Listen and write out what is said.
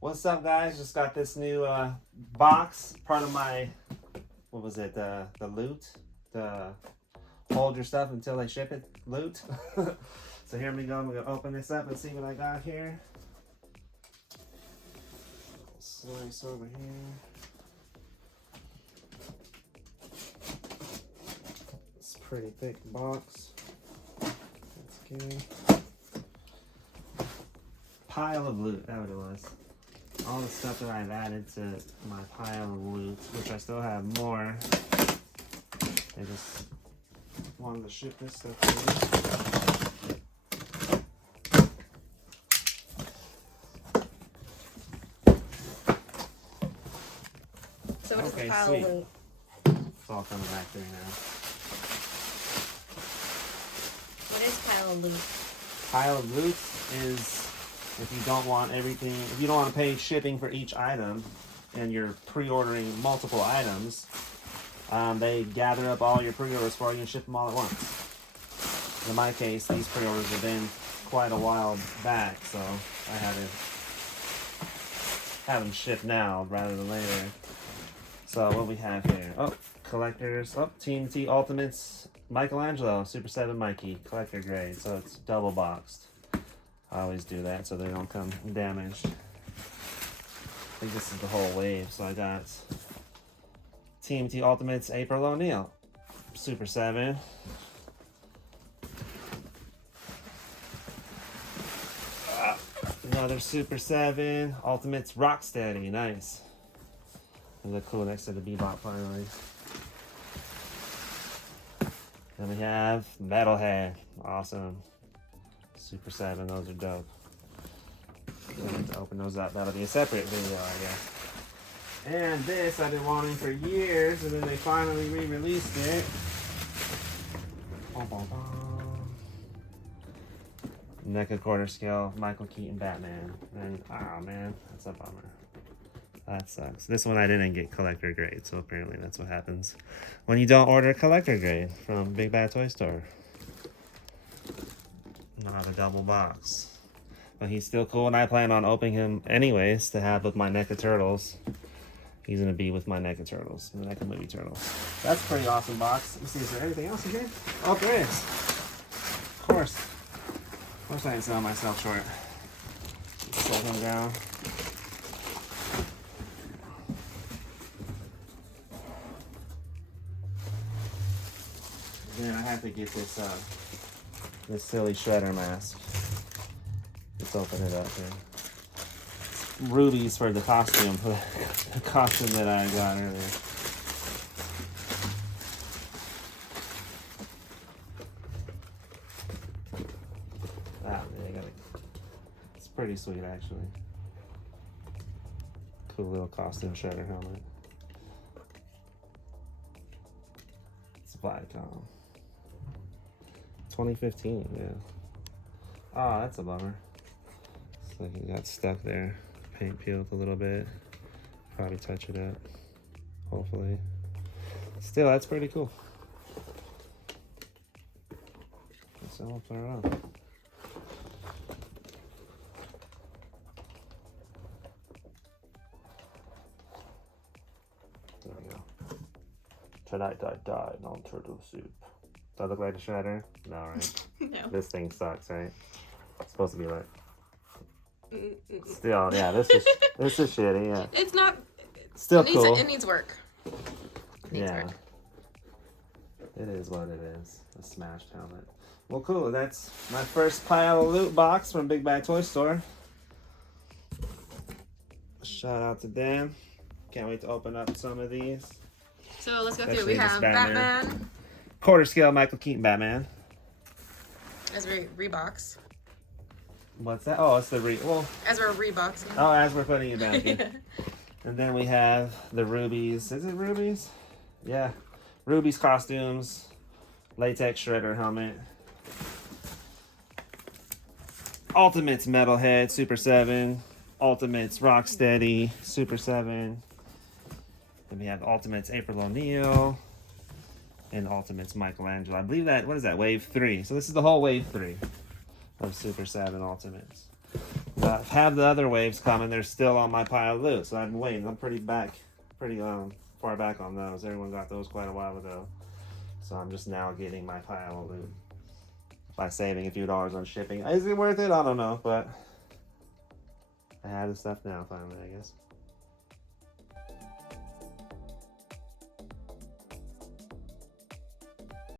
What's up, guys? Just got this new box, part of my, what was it, the loot, the hold your stuff until they ship it loot. So here we go. I'm gonna open this up and see what I got here. Slice over here. It's a pretty thick box. That's good. Pile of loot, that's what it was. All the stuff that I've added to my pile of loot, which I still have more. I just wanted to ship this stuff to me. So what is the pile sweet. of loot? It's all coming back there now. What is pile of loot? Pile of loot is if you don't want everything, if you don't want to pay shipping for each item and you're pre-ordering multiple items, they gather up all your pre-orders for you and ship them all at once. In my case, these pre-orders have been quite a while back, so I had to have them shipped now rather than later. So what we have here, collectors, TMNT Ultimates, Michelangelo, Super 7 Mikey, collector grade, so it's double boxed. I always do that so they don't come damaged. I think this is the whole wave, so I got TMNT Ultimates April O'Neil, Super 7. Another Super 7, Ultimates Rocksteady, nice. They look cool next to the Bebop finally. Then we have Metalhead, awesome. Super 7, those are dope. I'm going to open those up, that'll be a separate video, I guess. And this I've been wanting for years, and then they finally re-released it. Neca quarter scale, Michael Keaton Batman. And oh man, that's a bummer. That sucks. This one I didn't get collector grade, so apparently that's what happens when you don't order collector grade from Big Bad Toy Store. Not a double box. But he's still cool, and I plan on opening him anyways to have with my NECA Turtles. He's gonna be with my NECA Turtles, the NECA movie Turtles. That's a pretty awesome box. Let me see, is there anything else in here? Oh, there is. Of course. Of course I didn't sell myself short. Set him down. Then I have to get this this silly shredder mask. Let's open it up here. Rubies for the costume, the costume that I got earlier. It's pretty sweet actually. Cool little costume shredder helmet. It's Viacom. 2015, yeah. Oh, that's a bummer. It's like it got stuck there. Paint peeled a little bit. Probably touch it up. Hopefully. Still, that's pretty cool. So I'll put it on. There we go. Tonight I died on turtle soup. Do I look like a shredder? No, right? No. This thing sucks, right? It's supposed to be like. Still, yeah, this is shitty, yeah. It's not. Still cool. It needs work. Work. It is what it is. A smashed helmet. Well, cool. That's my first pile of loot box from Big Bad Toy Store. Shout out to Dan. Can't wait to open up some of these. So let's go through. Especially We have Batman. Quarter scale Michael Keaton Batman. As we rebox. What's that? Oh, it's the As we're reboxing. Oh, as we're putting it back in. And then we have the Rubies. Is it Rubies? Yeah. Rubies costumes. Latex shredder helmet. Ultimates Metalhead, Super 7. Ultimates Rocksteady, Super 7. Then we have Ultimates April O'Neil. And Ultimates Michelangelo. I believe that, what is that, Wave 3. So this is the whole Wave 3 of Super 7 Ultimates. Have the other waves coming. They're still on my pile of loot, so I've been waiting. I'm pretty far back on those. Everyone got those quite a while ago, so I'm just now getting my pile of loot by saving a few dollars on shipping. Is it worth it? I don't know, but I have the stuff now finally, I guess.